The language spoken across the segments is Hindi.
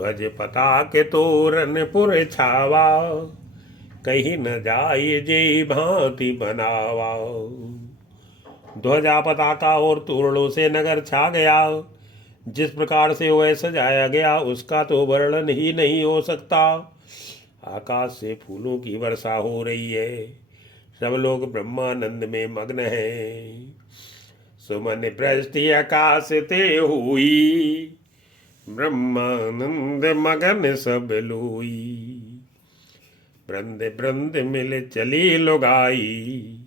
ध्वज पताक तोरन पुर छावा, कहीं न जाय जे भांति बनावा। ध्वजा पताका और तोरणों से नगर छा गया। जिस प्रकार से वह सजाया गया उसका तो वर्णन ही नहीं हो सकता। आकाश से फूलों की वर्षा हो रही है। सब लोग ब्रह्मानंद में मग्न हैं। सुमन प्रष्टि आकाश ते हुई, ब्रह्मानंद मगन सब लोई। बृंद बृंद मिल चली लुगाई,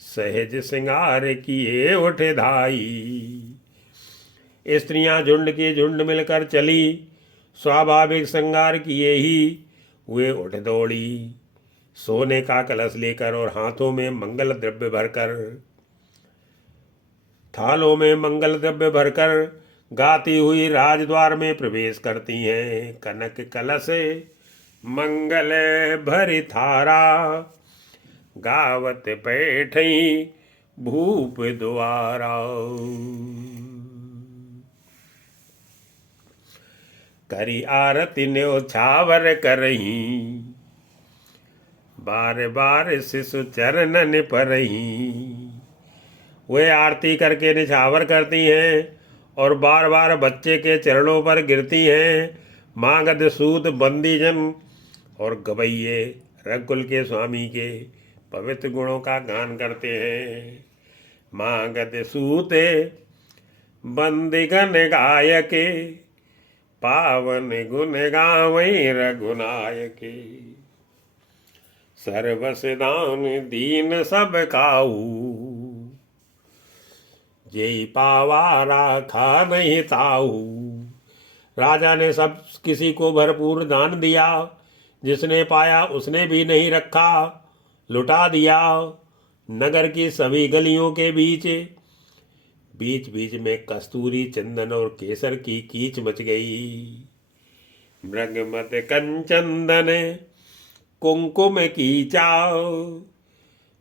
सहज सिंगार किए उठे धाई। स्त्रियां झुंड के झुंड मिलकर चली, स्वाभाविक श्रृंगार किए ही वे उठ दौड़ी। सोने का कलश लेकर और हाथों में मंगल द्रव्य भरकर, थालों में मंगल द्रव्य भरकर गाती हुई राजद्वार में प्रवेश करती हैं। कनक कलश मंगल भरि थारा, गावत बैठई भूप द्वारा। करी आरती न्योछावर करही, बार बार शिशु चरणन परही। वे आरती करके निछावर करती हैं और बार बार बच्चे के चरणों पर गिरती हैं। मांगद सूत बंदीजन और गवैये रघुकुल के स्वामी के पवित्र गुणों का गान करते हैं। मांगद सूत बंदिगन गायके, पावन गुण गावै रघुनायके। सर्वसदान दीन सब काऊ, जेई पावा राखा नहीं ताऊ। राजा ने सब किसी को भरपूर दान दिया, जिसने पाया उसने भी नहीं रखा, लुटा दिया। नगर की सभी गलियों के बीच बीच बीच में कस्तूरी चंदन और केसर की कीच मच गई। मृगमत कंचंदन कुंकुम की चाव,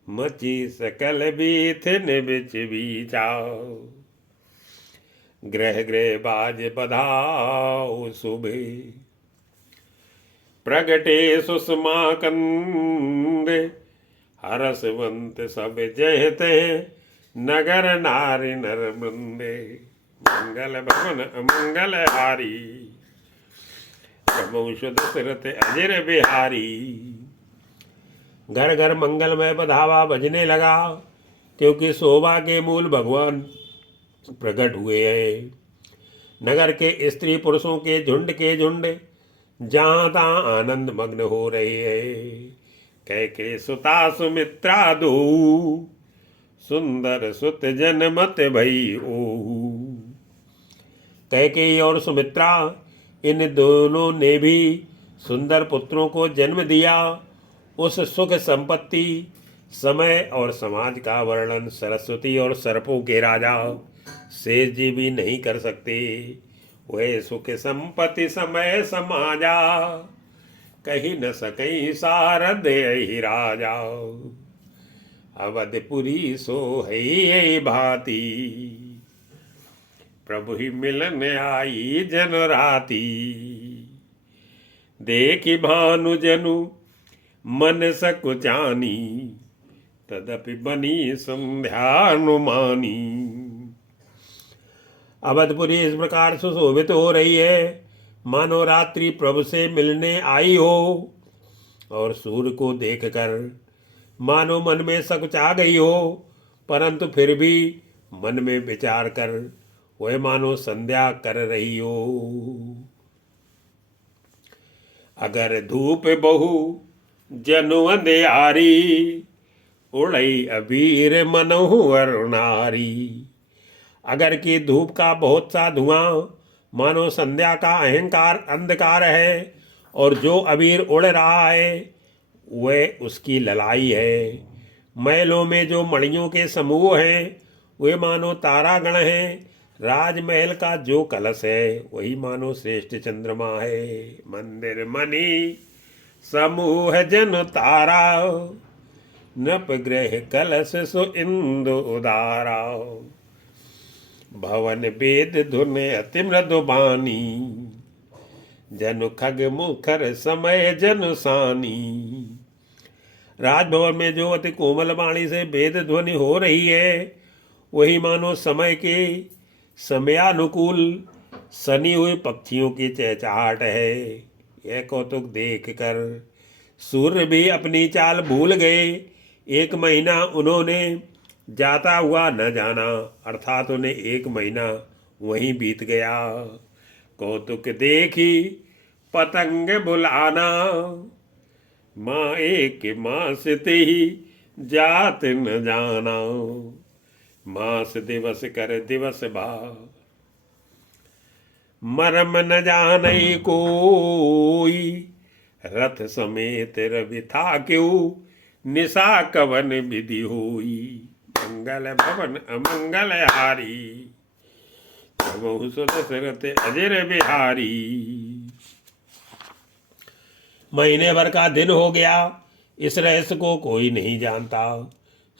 मची सकल बीथिन बिच बीचाओ। ग्रह ग्रह बाज बधाओ सुबे, प्रगटे सुषमा कंद। हरसवंत सब जयते, नगर नारी नर वृंदे। मंगल भवन अमंगल हारी, प्रभु दशरथ अजर बिहारी। घर घर मंगलमय बधावा बजने लगा, क्योंकि शोभा के मूल भगवान प्रकट हुए हैं। नगर के स्त्री पुरुषों के झुंड जहाँ तहाँ आनंद मग्न हो रहे हैं। कैके सुता सुमित्रा दो, सुंदर सुत जनमत भई ओहू। कैकेयी और सुमित्रा इन दोनों ने भी सुंदर पुत्रों को जन्म दिया। उस सुख संपत्ति, समय और समाज का वर्णन सरस्वती और सर्पों के राजा शेष जी भी नहीं कर सकते। वह सुख संपत्ति समय समाजा, कहीं न सकई सारद ही राजा। अवधपुरी सो है भांति, प्रभु ही मिलन आई जन राती। देखी भानु जनु मन सकुचानी, तदपि बनी संध्यानुमानी। अवधपुरी इस प्रकार सुशोभित हो रही है, मानो रात्रि प्रभु से मिलने आई हो। और सूर्य को देखकर मानो मन में सकुचा गई हो, परंतु फिर भी मन में विचार कर वह मानो संध्या कर रही हो। अगर धूप बहु जनु अंधियारी, उड़ई अबीर मनहु अरुणारी। अगर की धूप का बहुत सा धुआं मानो संध्या का अहंकार अंधकार है, और जो अबीर उड़ रहा है वह उसकी ललाई है। महलों में जो मणियों के समूह हैं वे मानो तारागण हैं। राजमहल का जो कलश है वही मानो श्रेष्ठ चंद्रमा है। मंदिर मणि समूह जन तारा, नप ग्रह कलश सो इंदु उदारा। भवन वेद धुन अति मृदु बानी, जनु खग मुखर समय जन सानी। राजभवन में जो अति कोमल वाणी से वेद ध्वनि हो रही है, वही मानो समय के समयानुकूल सनी हुए पक्षियों की चहचहाट है। यह कौतुक देख कर सूर्य भी अपनी चाल भूल गए। 1 महीना उन्होंने जाता हुआ न जाना, अर्थात उन्हें 1 महीना वहीं बीत गया। कौतुक देखी पतंग बुलाना, माँ एक मास ते ही जात न जाना। मास दिवस कर दिवस भा, मरम न जानई कोई। रथ समेत रवि था क्यों, निशा कवन विधि हुई। मंगल भवन अमंगल हारी, प्रभु सुदशरथ अजर बिहारी। महीने भर का दिन हो गया, इस रहस्य को कोई नहीं जानता।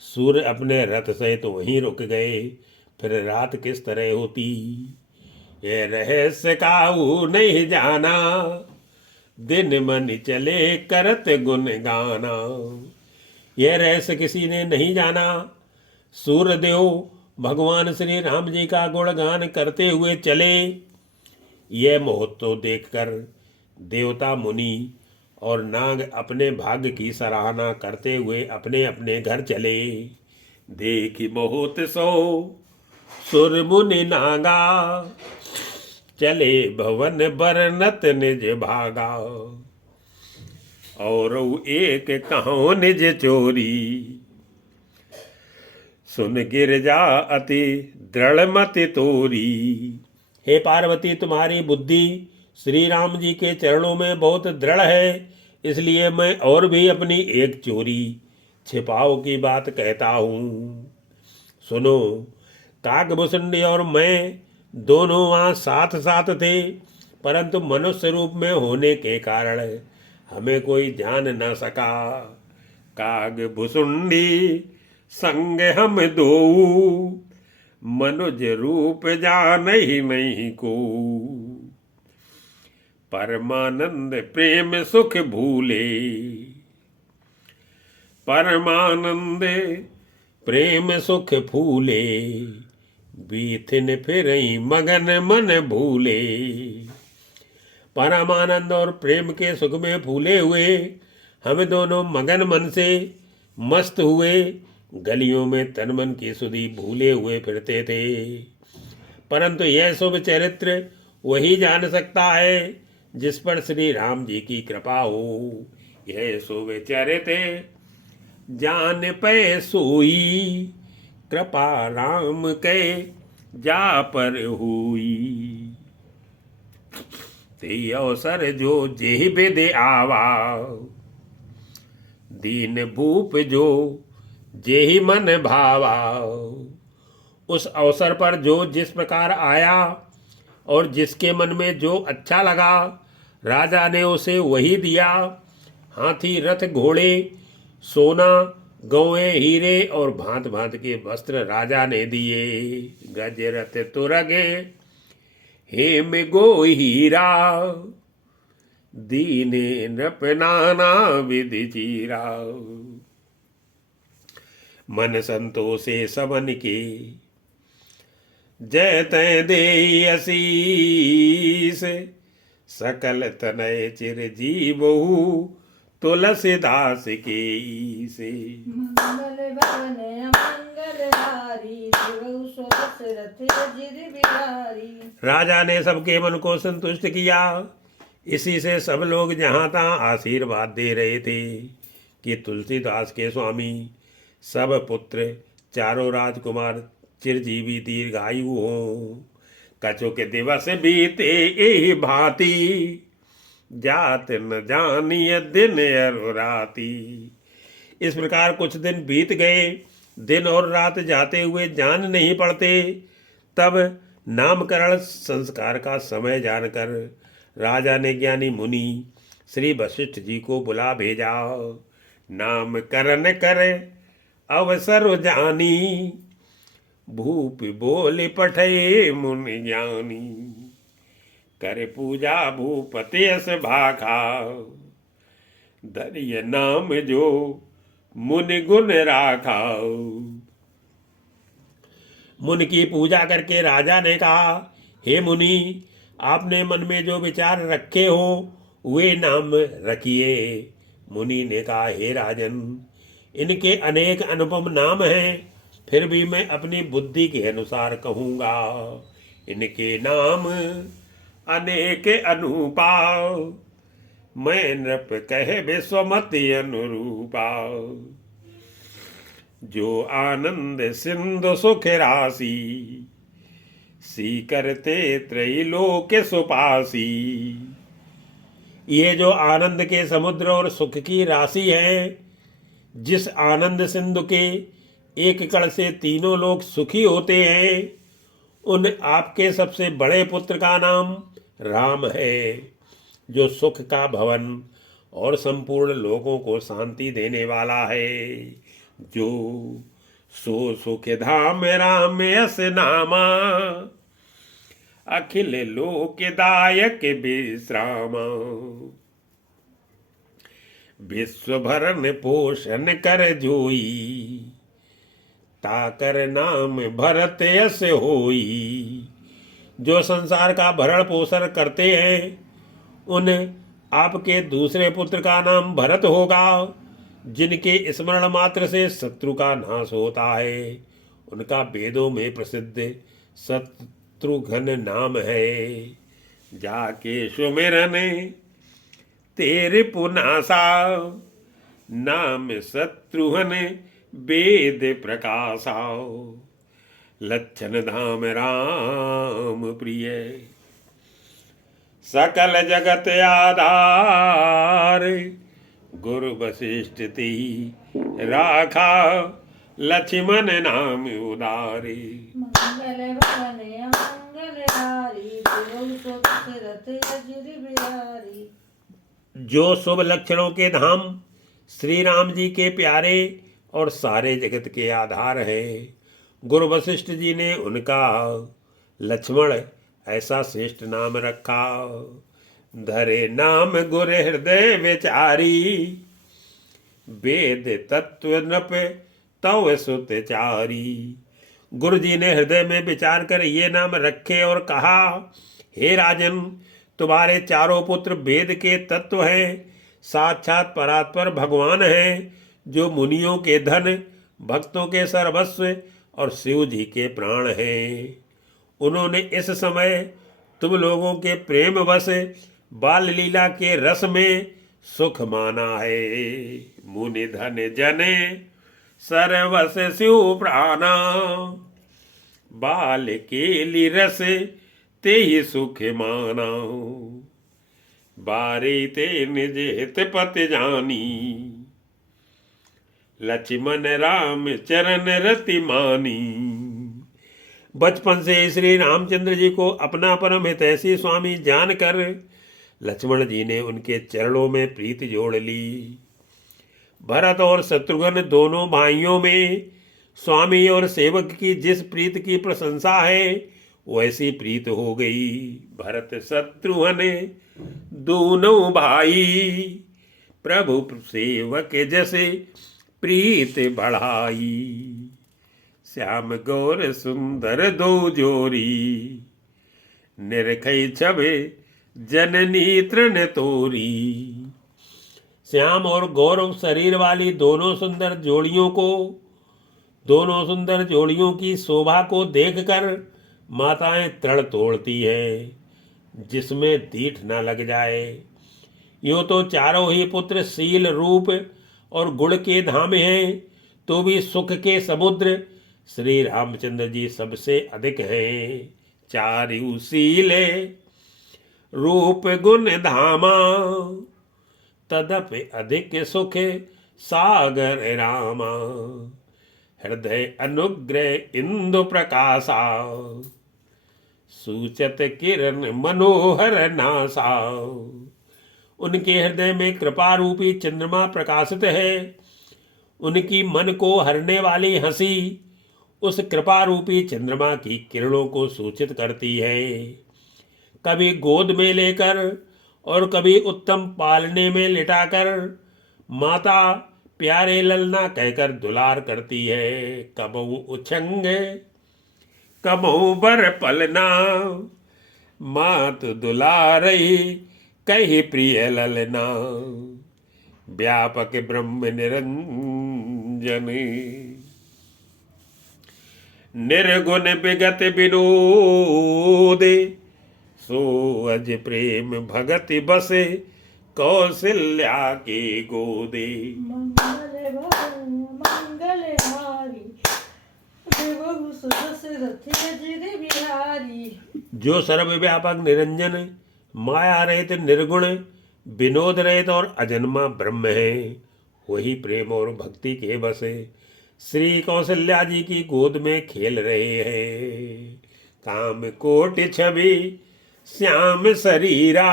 सूर्य अपने रथ से तो वहीं रुक गए, फिर रात किस तरह होती ये रहस्य काऊ नहीं जाना। दिन मन चले करत गुन गाना, यह रहस्य किसी ने नहीं जाना। सूर्यदेव भगवान श्री राम जी का गुणगान करते हुए चले। यह महोत्सव देखकर देवता मुनि और नाग अपने भाग्य की सराहना करते हुए अपने अपने घर चले। देखी महोत्सव सुर मुनि नागा, चले भवन बरनत निज भागा। और एक कहो निज चोरी, सुन गिरजा अति दृढ़मति तोरी। हे पार्वती, तुम्हारी बुद्धि श्री राम जी के चरणों में बहुत दृढ़ है, इसलिए मैं और भी अपनी एक चोरी छिपाओ की बात कहता हूँ। सुनो, काकभूषुंडी और मैं दोनों वहाँ साथ साथ थे, परंतु मनुष्य रूप में होने के कारण हमें कोई जान न सका। काकभूषुंडी संग हम दो, मनुज रूप जान ही नहीं को। परमानंद प्रेम सुख भूले, परमानंद प्रेम सुख फूले। बीथिन फिर मगन मन भूले। परमानंद और प्रेम के सुख में फूले हुए हम दोनों मगन मन से मस्त हुए गलियों में तन मन की सुधि भूले हुए फिरते थे। परंतु यह शुभ चरित्र वही जान सकता है जिस पर श्री राम जी की कृपा हो। यह शुभ चरित्र जान पे सोई, कृपा राम के जा पर हुई। ते अवसर जो जेहि बेदे आवा, दीन भूप जो जेहि मन भावा। उस अवसर पर जो जिस प्रकार आया और जिसके मन में जो अच्छा लगा, राजा ने उसे वही दिया। हाथी, रथ, घोड़े, सोना, गौएं, हीरे और भांत भांत के वस्त्र राजा ने दिए। गज रथ तुरगे हेम गो हीरा, दीने नृप नाना विधि चीरा। मन संतोषे सबन के, जय तय देई असीस। सकल तनय चिर जीवहु, तुलसीदास के ईसे। मंगल भवन अमंगल हारी, देवौ दशरथ अजिर बिहारी। राजा ने सबके मन को संतुष्ट किया। इसी से सब लोग जहाँ तहाँ आशीर्वाद दे रहे थे कि तुलसीदास के स्वामी सब पुत्र चारों राजकुमार चिरजीवी दीर्घायु हो। कछु के दिवस बीते एहि भांति, जात न जानिय दिन और राती। इस प्रकार कुछ दिन बीत गए। दिन और रात जाते हुए जान नहीं पड़ते। तब नामकरण संस्कार का समय जानकर राजा ने ज्ञानी मुनि श्री वशिष्ठ जी को बुला भेजा। नामकरण कर अवसर जानी, भूप बोल पठे मुनि ज्ञानी। कर पूजा भूपति अस भाखा, धरिय नाम जो मुनि गुण राखा। मुनि की पूजा करके राजा ने कहा, हे मुनि, आपने मन में जो विचार रखे हो वे नाम रखिए। मुनि ने कहा, हे राजन, इनके अनेक अनुपम नाम हैं, फिर भी मैं अपनी बुद्धि के अनुसार कहूँगा। इनके नाम अनेक अनुपा, मैं नृप कहे विश्वमति अनुरूपा। जो आनंद सिंधु सुख राशि, सी करते त्रैलोक सुपासी। ये जो आनंद के समुद्र और सुख की राशि है, जिस आनंद सिंधु के एक कण से तीनों लोग सुखी होते हैं, उन आपके सबसे बड़े पुत्र का नाम राम है, जो सुख का भवन और संपूर्ण लोगों को शांति देने वाला है। जो सो सुख धाम राम यस नामा, अखिल लोकदायक विश्रामा। विश्व भरण पोषण कर जोई, ताकर नाम भरत यस होई। जो संसार का भरण पोषण करते हैं, उन आपके दूसरे पुत्र का नाम भरत होगा, जिनके स्मरण मात्र से शत्रु का नाश होता है। उनका वेदों में प्रसिद्ध शत्रुघ्न नाम है। जाके सुमिरन तेरे पुनासा, नाम शत्रुघ्न वेद प्रकाशा। लक्षण धाम राम प्रिय, सकल जगत आधार। गुरु वशिष्ठ ती राखा, लक्ष्मण नाम उदारी। मंगल भवन अमंगल हारी, देवौ सो दशरथ अजिर बिहारी। जो शुभ लक्षणों के धाम श्री राम जी के प्यारे और सारे जगत के आधार हैं, गुरु वशिष्ठ जी ने उनका लक्ष्मण ऐसा श्रेष्ठ नाम रखा। धरे नाम गुर हृदय विचारी, वेद तत्व नृप तव सुतचारी। गुरु जी ने हृदय में विचार कर ये नाम रखे और कहा, हे राजन, तुम्हारे चारों पुत्र वेद के तत्व हैं, साक्षात परात्पर भगवान हैं, जो मुनियों के धन, भक्तों के सर्वस्व और शिव जी के प्राण हैं। उन्होंने इस समय तुम लोगों के प्रेम वश बाल लीला के रस में सुख माना है। मुनि धन जने सर्वस शिव प्राणा, बाल के ली रस ते ही सुख माना। बारी ते निज हित पति जानी, लक्ष्मण राम चरण रति मानी। बचपन से श्री रामचंद्र जी को अपना परम हितैषी स्वामी जानकर लक्ष्मण जी ने उनके चरणों में प्रीति जोड़ ली। भरत और शत्रुघ्न दोनों भाइयों में स्वामी और सेवक की जिस प्रीत की प्रशंसा है, वैसी प्रीत हो गई। भरत शत्रुघ्न दोनों भाई, प्रभु सेवक जैसे प्रीत बढ़ाई। श्याम गौर सुंदर दो जोरी, निरखई छबे जननी तृण तोरी। श्याम और गौरव शरीर वाली दोनों सुंदर जोड़ियों की शोभा को देखकर माताएं तृण तोड़ती है, जिसमें दीठ न लग जाए। यूँ तो चारों ही पुत्र शील, रूप और गुण के धाम हैं, तो भी सुख के समुद्र श्री रामचंद्र जी सबसे अधिक हैं। चारु शीले रूप गुण धामा, तदपि अधिक सुख सागर रामा। हृदय अनुग्रह इंदु प्रकाशा, सूचत किरण मनोहर नासा। उनके हृदय में कृपा रूपी चंद्रमा प्रकाशित है। उनकी मन को हरने वाली हंसी उस कृपा रूपी चंद्रमा की किरणों को सूचित करती है। कभी गोद में लेकर और कभी उत्तम पालने में लिटाकर माता प्यारे ललना कहकर दुलार करती है। कबहू उछंग कबहू बर पलना, मात दुलारई कही प्रिय ललना। व्यापक ब्रह्म निरंजन, निर्गुण विगत विनोदे। सो अज प्रेम भगति बसे, कौशल्या के गोदे। मंगल हारी देवहु सुदशरथ अजिर बिहारी। जो सर्वव्यापक निरंजन, माया रहित निर्गुण, विनोद रहित और अजन्मा ब्रह्म है, वही प्रेम और भक्ति के बसे श्री कौशल्या जी की गोद में खेल रहे हैं। काम कोटि छवि श्याम शरीरा,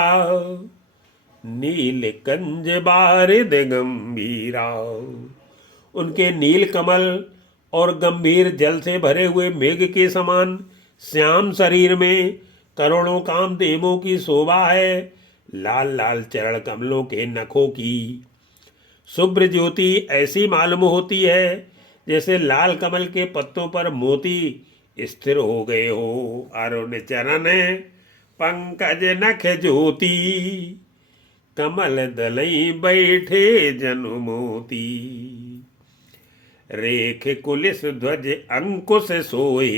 नील कंज बारिद गंभीरा। उनके नील कमल और गंभीर जल से भरे हुए मेघ के समान श्याम शरीर में करोड़ों कामदेवों की शोभा है। लाल लाल चरण कमलों के नखों की शुभ्र ज्योति ऐसी मालूम होती है जैसे लाल कमल के पत्तों पर मोती स्थिर हो गए हो। अरुण चरण पंकज नख ज्योति, कमल दलई बैठे जनु मोती। रेख कुलिस ध्वज अंकुश सोए,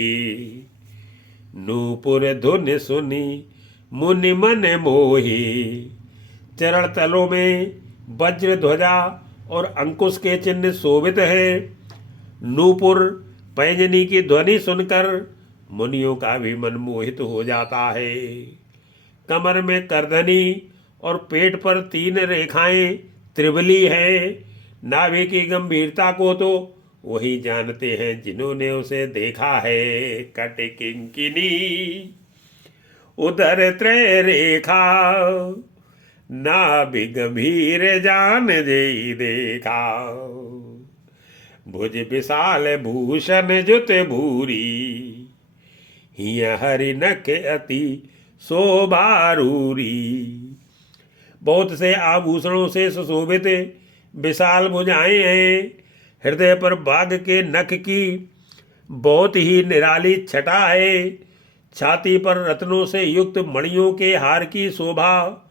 नूपुर धुन सुनी मुनि मन मोही। चरण तलों में वज्र ध्वजा और अंकुश के चिन्ह शोभित है। नूपुर पैंजनी की ध्वनि सुनकर मुनियों का भी मन मोहित हो जाता है। कमर में करधनी और पेट पर 3 रेखाएं त्रिबली है। नाभि की गंभीरता को तो वही जानते हैं जिन्होंने उसे देखा है। कट किंकिनी उदर त्रय रेखा, नाभि गंभीर जान जेई देखा। भुज विशाल भूषण जुत भूरी, हिय हरि नख अति शोभारूरी। बहुत से आभूषणों से सुशोभित विशाल भुजाएं हैं। हृदय पर बाघ के नख की बहुत ही निराली छटा है। छाती पर रत्नों से युक्त मणियों के हार की शोभा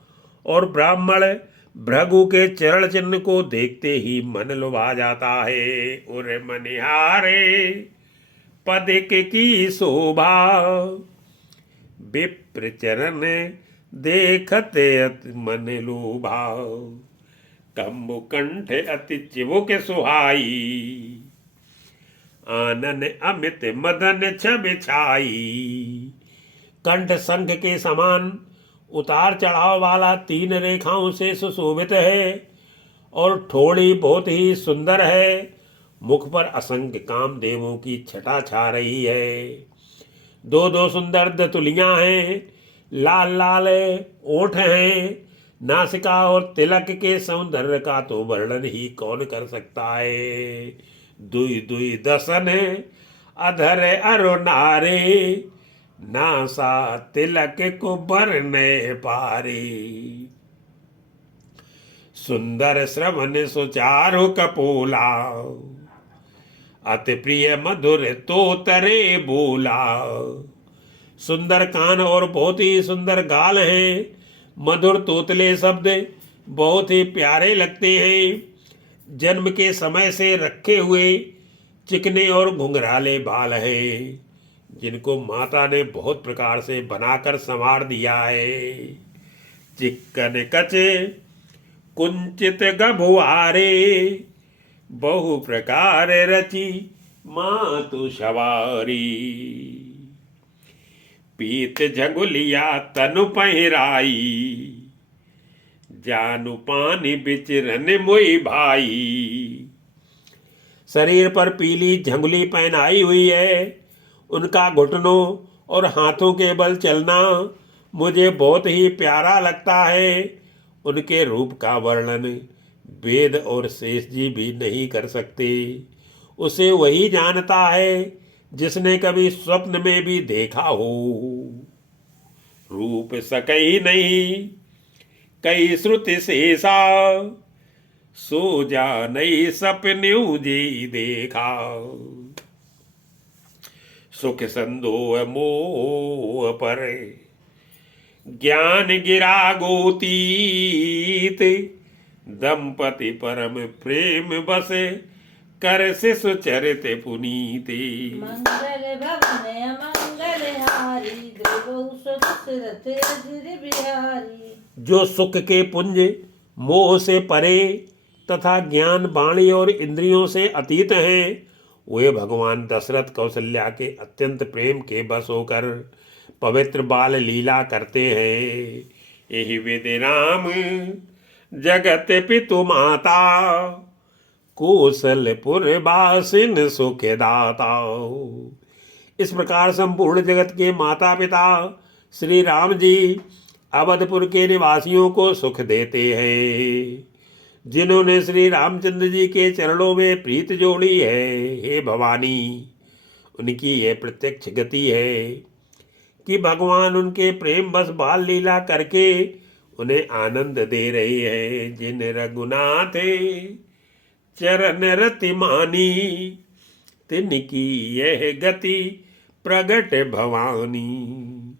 और ब्राह्मण भृगु के चरण चिन्ह को देखते ही मन लुभा जाता है। उर मनिहारे पदिक की शोभा, विप्र चरण देखत अति मन लोभा। कंबु कंठ अति चिबुक सुहाई, आनन अमित मदन छवि छाई। कंठ शंख के समान उतार चढ़ाव वाला 3 रेखाओं से सुशोभित है और ठोड़ी बहुत ही सुंदर है। मुख पर असंख्य कामदेवों की छटा छा रही है। 2 सुंदर दतुलियां हैं। लाल लाल ओठ हैं। नासिका और तिलक के सौंदर्य का तो वर्णन ही कौन कर सकता है। दुई दुई दसन अधर अरुणारे, नासा तिलक को बरने पारे। सुंदर श्रवण सुचारु कपोला, अति प्रिय मधुर तोतरे बोला। सुंदर कान और बहुत ही सुंदर गाल हैं। मधुर तोतले शब्द बहुत ही प्यारे लगते हैं। जन्म के समय से रखे हुए चिकने और घुंघराले बाल हैं, जिनको माता ने बहुत प्रकार से बनाकर संवार दिया है। चिक्कन कचे कुंचित गभुआरे, बहु प्रकार रची मातु सवारी। पीत झंगुलिया तनु पहिराई, जानू पानी बिचरन मोई भाई। शरीर पर पीली झंगुली पहनाई हुई है। उनका घुटनों और हाथों के बल चलना मुझे बहुत ही प्यारा लगता है। उनके रूप का वर्णन वेद और शेष जी भी नहीं कर सकते। उसे वही जानता है जिसने कभी स्वप्न में भी देखा हो। रूप सकई नहीं कई श्रुति शेषा, सो जा नहीं सपन्यू जी देखा। सुख संदोह मोह पर ज्ञान गिरा गोतीत, दंपति परम प्रेम बस कर शिशु चरित पुनीते। मंगल भवन अमंगल हारी, देवौ सदस्य रथ अजिर बिहारी। जो सुख के पुंज मोह से परे तथा ज्ञान वाणी और इंद्रियों से अतीत हैं, वे भगवान दशरथ कौशल्या के अत्यंत प्रेम के बस होकर पवित्र बाल लीला करते हैं। यही विधि राम जगत पितु माता, कौशलपुर वासिन सुखदाता। इस प्रकार संपूर्ण जगत के माता पिता श्री राम जी अवधपुर के निवासियों को सुख देते हैं। जिन्होंने श्री रामचंद्र जी के चरणों में प्रीत जोड़ी है, हे भवानी, उनकी यह प्रत्यक्ष गति है कि भगवान उनके प्रेम बस बाल लीला करके उन्हें आनंद दे रही है। जिन रघुनाथ चरण रति मानी, तिनकी यह गति प्रगट भवानी।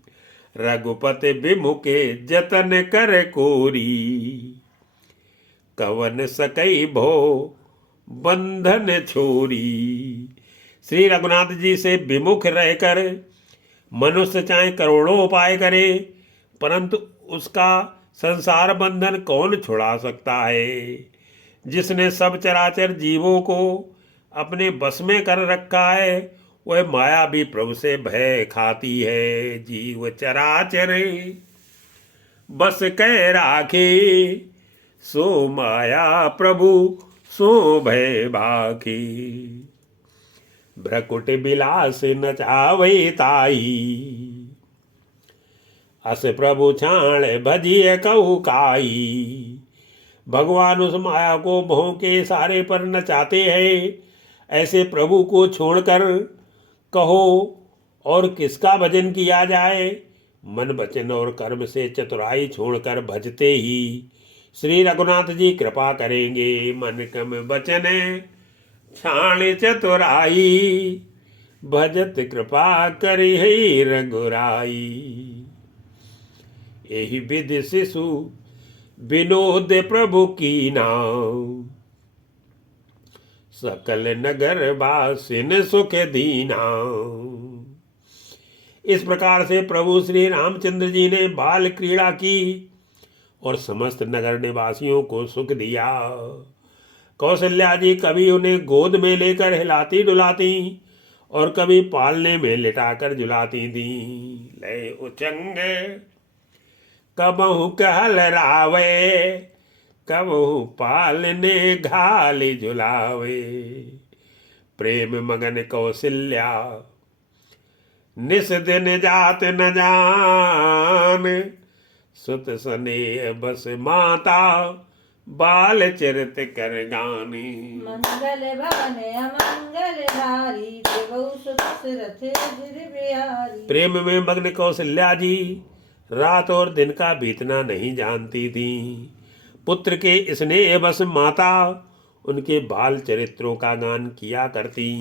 रघुपति विमुखे जतन कर कोरी, कवन सकई भो बंधन छोरी। श्री रघुनाथ जी से विमुख रहकर मनुष्य चाहे करोड़ों उपाय करे, परंतु उसका संसार बंधन कौन छुड़ा सकता है। जिसने सब चराचर जीवों को अपने बस में कर रखा है, वह माया भी प्रभु से भय खाती है। जीव चराचर बस कह राखे, सो माया प्रभु सो भय भाखे। भ्रकुट बिलास नचावे ताई, अस प्रभु छाण भजिए कहु काई। भगवान उस माया को भों के सारे पर नचाते हैं। ऐसे प्रभु को छोड़कर कहो और किसका भजन किया जाए। मन वचन और कर्म से चतुराई छोड़कर भजते ही श्री रघुनाथ जी कृपा करेंगे। मन कम वचन छाण चतुराई, भजत कृपा करी है रघुराई। यही विधि शिशु विनोद प्रभु की नाम, सकल नगर वासिन सुख दीना। इस प्रकार से प्रभु श्री रामचंद्र जी ने बाल क्रीड़ा की और समस्त नगर निवासियों को सुख दिया। कौशल्या जी कभी उन्हें गोद में लेकर हिलाती डुलाती और कभी पालने में लिटाकर झुलाती थी। ले उचंग कबहू कहल रावे, कबहू पालने घाली झुलावे। प्रेम मगन कौशल्या निस दिन जात न जान, सुत स्नेह बस माता बाल चरित कर गानी। मंगल भवन अमंगल हारी, देवौ सदस्य रथ अजिर बिहारी। प्रेम में मग्न कौशल्या जी रात और दिन का बीतना नहीं जानती थी। पुत्र के स्नेह बस माता उनके बाल चरित्रों का गान किया करती।